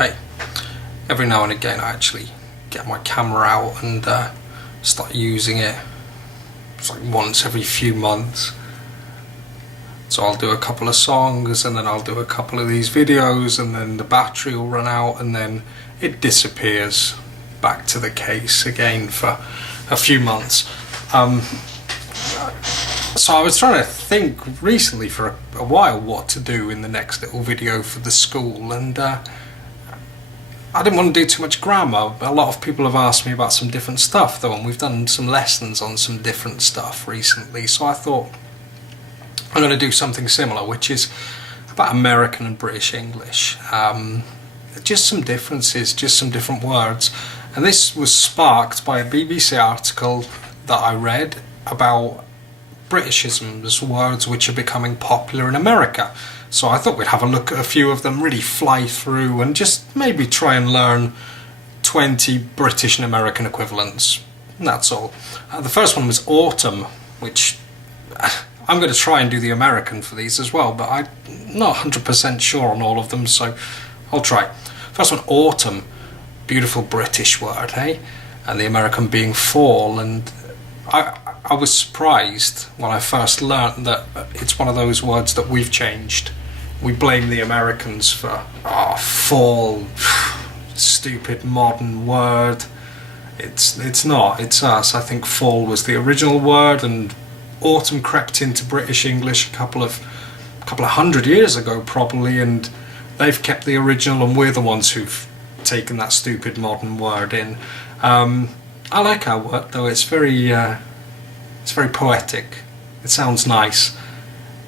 hey, every now and again I actually get my camera out and start using it. It's like once every few months. So I'll do a couple of songs and then I'll do a couple of these videos and then the battery will run out and then it disappears back to the case again for a few months. So I was trying to think recently for a while what to do in the next little video for the school, and I didn't want to do too much grammar. A lot of people have asked me about some different stuff though, and we've done some lessons on some different stuff recently, so I thought I'm going to do something similar, which is about American and British English. Just some differences, just some different words. And this was sparked by a BBC article that I read about Britishisms, words which are becoming popular in America. So I thought we'd have a look at a few of them, really fly through and just maybe try and learn 20 British and American equivalents. And that's all. The first one was autumn, which I'm going to try and do the American for these as well, but I'm not 100% sure on all of them, so I'll try. First one, autumn. Beautiful British word, hey? And the American being fall, and I was surprised when I first learnt that it's one of those words that we've changed. We blame the Americans for, fall, stupid modern word. It's not, it's us. I think fall was the original word, and autumn crept into British English a couple of hundred years ago probably, and they've kept the original, and we're the ones who've taken that stupid modern word in. I like our word though. It's very poetic. It sounds nice.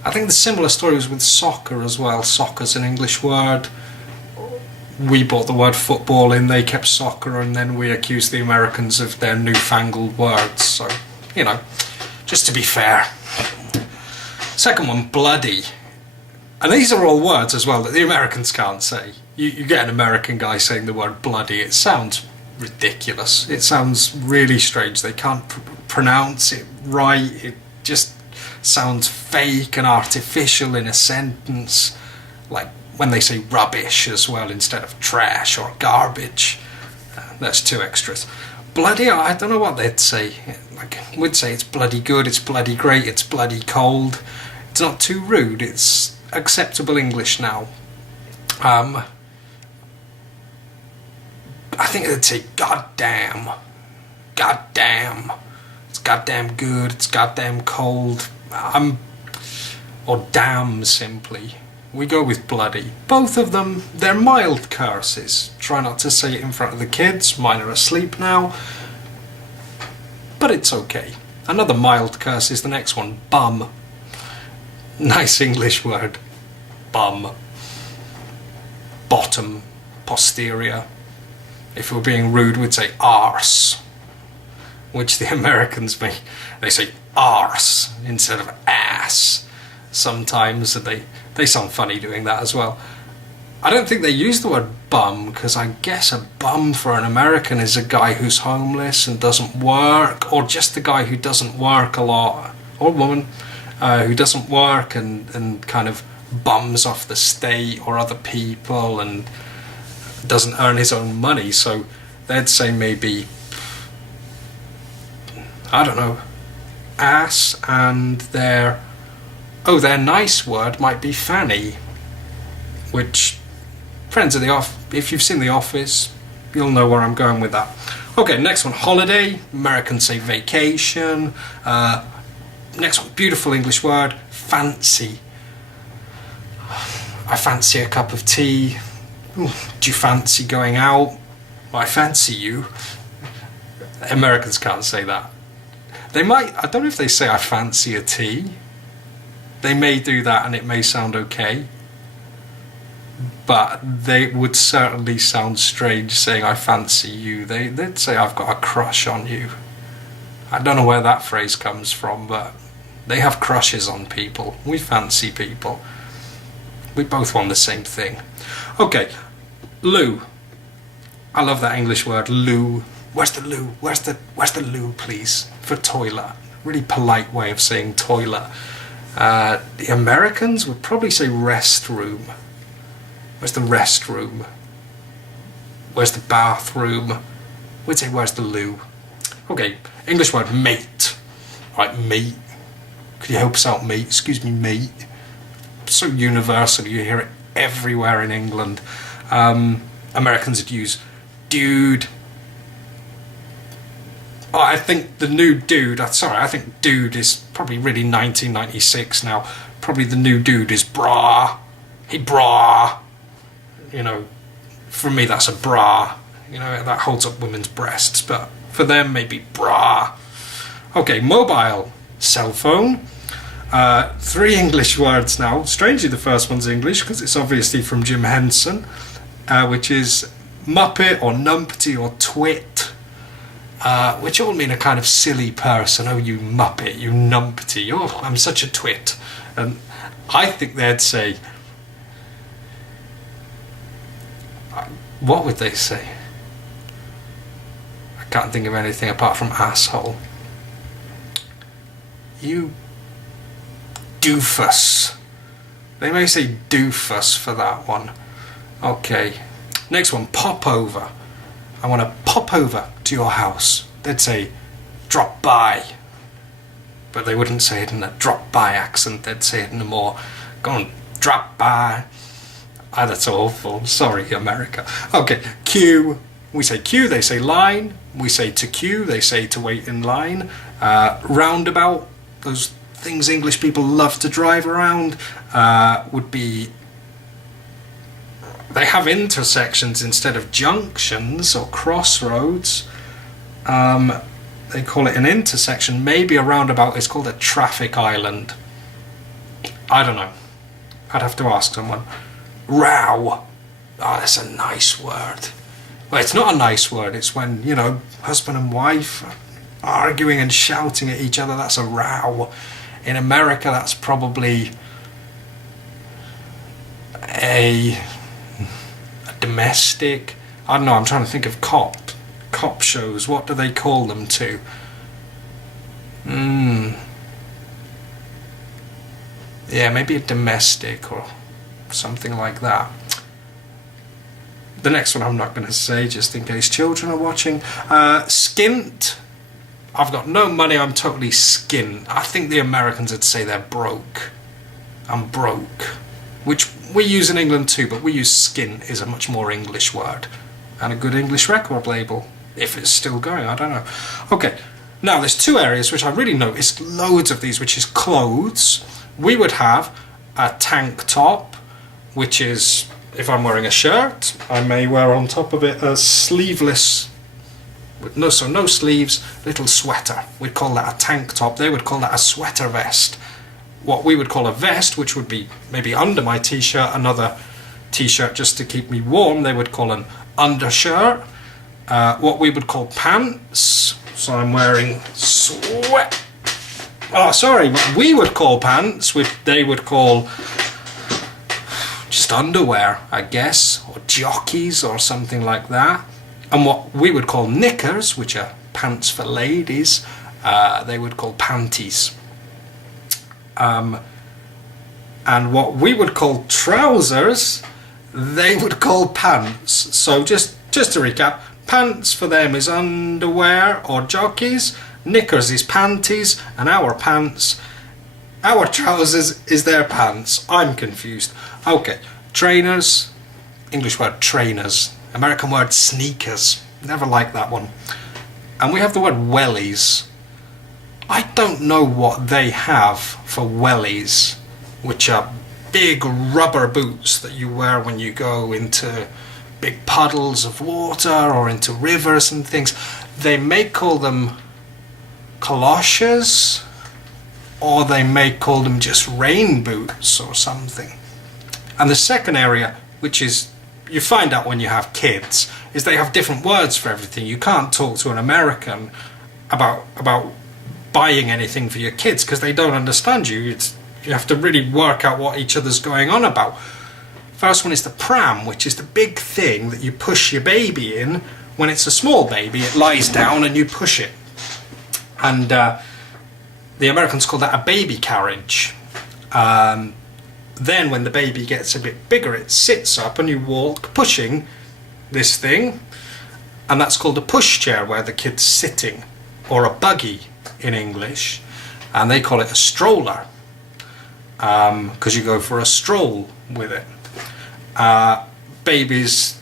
I think the similar story was with soccer as well. Soccer's an English word. We brought the word football in, they kept soccer, and then we accused the Americans of their newfangled words. So, you know, just to be fair. Second one, bloody. And these are all words as well that the Americans can't say. You get an American guy saying the word bloody, it sounds ridiculous. It sounds really strange. They can't pronounce it right. It just sounds fake and artificial in a sentence. Like when they say rubbish as well instead of trash or garbage. That's two extras. Bloody, I don't know what they'd say. Like, we'd say it's bloody good, it's bloody great, it's bloody cold. It's not too rude, it's acceptable English now. I think they'd say goddamn. Goddamn. It's goddamn good, it's goddamn cold. Or damn, simply. We go with bloody. Both of them, they're mild curses. Try not to say it in front of the kids. Mine are asleep now. But it's okay. Another mild curse is the next one. Bum. Nice English word. Bum. Bottom. Posterior. If we're being rude, we'd say arse. Which the Americans make. They say arse instead of ass. Sometimes, and they sound funny doing that as well. I don't think they use the word bum, because I guess a bum for an American is a guy who's homeless and doesn't work, or just a guy who doesn't work a lot, or woman who doesn't work and kind of bums off the state or other people and doesn't earn his own money. So they'd say maybe, I don't know, ass, and their nice word might be fanny, which, friends of the if you've seen The Office, you'll know where I'm going with that. Okay, next one, holiday. Americans say vacation. Next one, beautiful English word, fancy. I fancy a cup of tea. Ooh, do you fancy going out? I fancy you. Americans can't say that. They might, I don't know if they say I fancy a tea. They may do that and it may sound okay, but they would certainly sound strange saying I fancy you. They'd say I've got a crush on you. I don't know where that phrase comes from, but they have crushes on people. We fancy people. We both want the same thing. Okay, loo. I love that English word, loo. Where's the loo? Where's the loo, please? For toilet. Really polite way of saying toilet. The Americans would probably say restroom. Where's the restroom? Where's the bathroom? We'd say, where's the loo? Okay, English word mate. Right, mate. Could you help us out, mate? Excuse me, mate. So universal, you hear it everywhere in England. Americans would use dude. Oh, I think the new dude, I think dude is probably really 1996 now. Probably the new dude is brah. Hey, brah. You know, for me that's a bra. You know, that holds up women's breasts, but for them maybe bra. Okay, mobile, cell phone. 3 English words now. Strangely, the first one's English because it's obviously from Jim Henson, which is muppet or numpty or twit, which all mean a kind of silly person. Oh, you muppet, you numpty. Oh, I'm such a twit. And I think they'd say, what would they say? I can't think of anything apart from asshole. You doofus. They may say doofus for that one. Okay. Next one, pop over. I want to pop over to your house. They'd say drop by. But they wouldn't say it in a drop by accent. They'd say it in a more go on, drop by. Ah, that's awful. Sorry, America. Okay, queue. We say queue, they say line. We say to queue, they say to wait in line. Roundabout, those things English people love to drive around, would be... They have intersections instead of junctions or crossroads. They call it an intersection. Maybe a roundabout is called a traffic island. I don't know. I'd have to ask someone. Row. Oh, that's a nice word. Well, it's not a nice word. It's when, you know, husband and wife are arguing and shouting at each other. That's a row. In America, that's probably a domestic... I don't know, I'm trying to think of cop shows. What do they call them to? Yeah, maybe a domestic or something like that. The next one I'm not going to say, just in case children are watching. Skint. I've got no money, I'm totally skint. I think the Americans would say they're broke. I'm broke. Which we use in England too, but we use skint is a much more English word. And a good English record label. If it's still going, I don't know. Okay, now there's 2 areas which I really noticed loads of these, which is clothes. We would have a tank top, which is, if I'm wearing a shirt, I may wear on top of it a sleeveless, with no sleeves, little sweater. We'd call that a tank top. They would call that a sweater vest. What we would call a vest, which would be maybe under my t-shirt, another t-shirt just to keep me warm, they would call an undershirt. What we would call pants, so I'm wearing what we would call pants, they would call just underwear, I guess, or jockeys or something like that. And what we would call knickers, which are pants for ladies, they would call panties. And what we would call trousers, they would call pants. So just to recap, pants for them is underwear or jockeys, knickers is panties, and our trousers is their pants. I'm confused. Okay, trainers, English word trainers, American word sneakers, never liked that one. And we have the word wellies. I don't know what they have for wellies, which are big rubber boots that you wear when you go into big puddles of water or into rivers and things. They may call them galoshes, or they may call them just rain boots or something. And the second area, which is you find out when you have kids, is they have different words for everything. You can't talk to an American about buying anything for your kids because they don't understand you. You have to really work out what each other's going on about. First one is the pram, which is the big thing that you push your baby in. When it's a small baby, it lies down and you push it. And the Americans call that a baby carriage. Then when the baby gets a bit bigger, it sits up and you walk pushing this thing, and that's called a pushchair, where the kid's sitting, or a buggy in English, and they call it a stroller, because you go for a stroll with it. Babies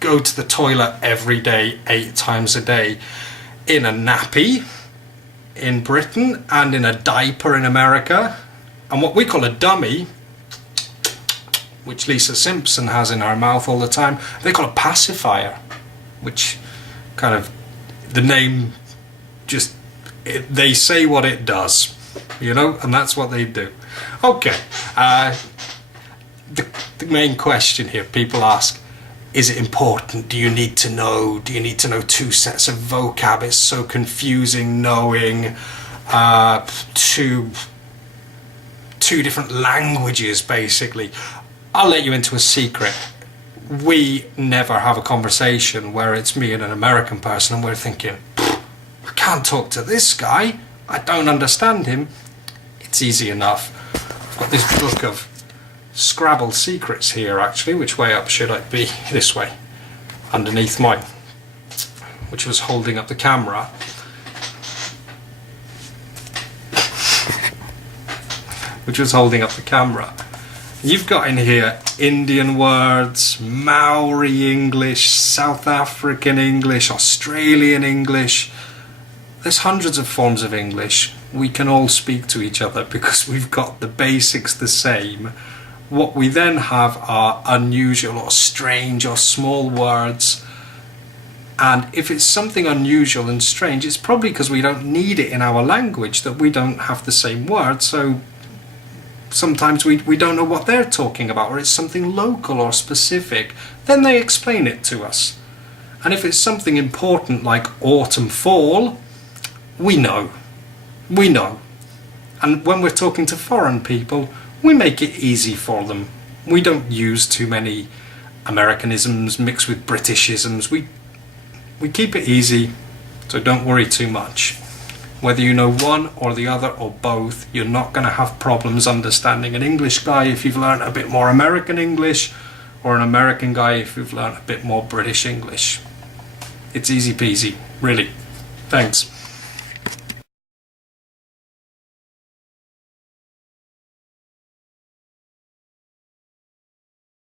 go to the toilet every day, 8 times a day, in a nappy in Britain, and in a diaper in America, and what we call a dummy, which Lisa Simpson has in her mouth all the time, they call a pacifier, which kind of, the name just, they say what it does, you know, and that's what they do. Okay, the main question here, people ask, is it important? Do you need to know? Do you need to know 2 sets of vocab? It's so confusing knowing two different languages, basically. I'll let you into a secret. We never have a conversation where it's me and an American person and we're thinking, I can't talk to this guy, I don't understand him. It's easy enough. I've got this book of Scrabble secrets here, actually. Which way up should I be? This way, underneath mine, which was holding up the camera. You've got in here Indian words, Maori English, South African English, Australian English. There's hundreds of forms of English. We can all speak to each other because we've got the basics the same. What we then have are unusual or strange or small words. And if it's something unusual and strange, it's probably because we don't need it in our language, that we don't have the same word. So sometimes we don't know what they're talking about, or it's something local or specific. Then they explain it to us. And if it's something important like autumn, fall, we know. And when we're talking to foreign people, we make it easy for them. We don't use too many Americanisms mixed with Britishisms. We keep it easy, so don't worry too much. Whether you know one or the other or both, you're not going to have problems understanding an English guy if you've learned a bit more American English, or an American guy if you've learned a bit more British English. It's easy peasy, really. Thanks.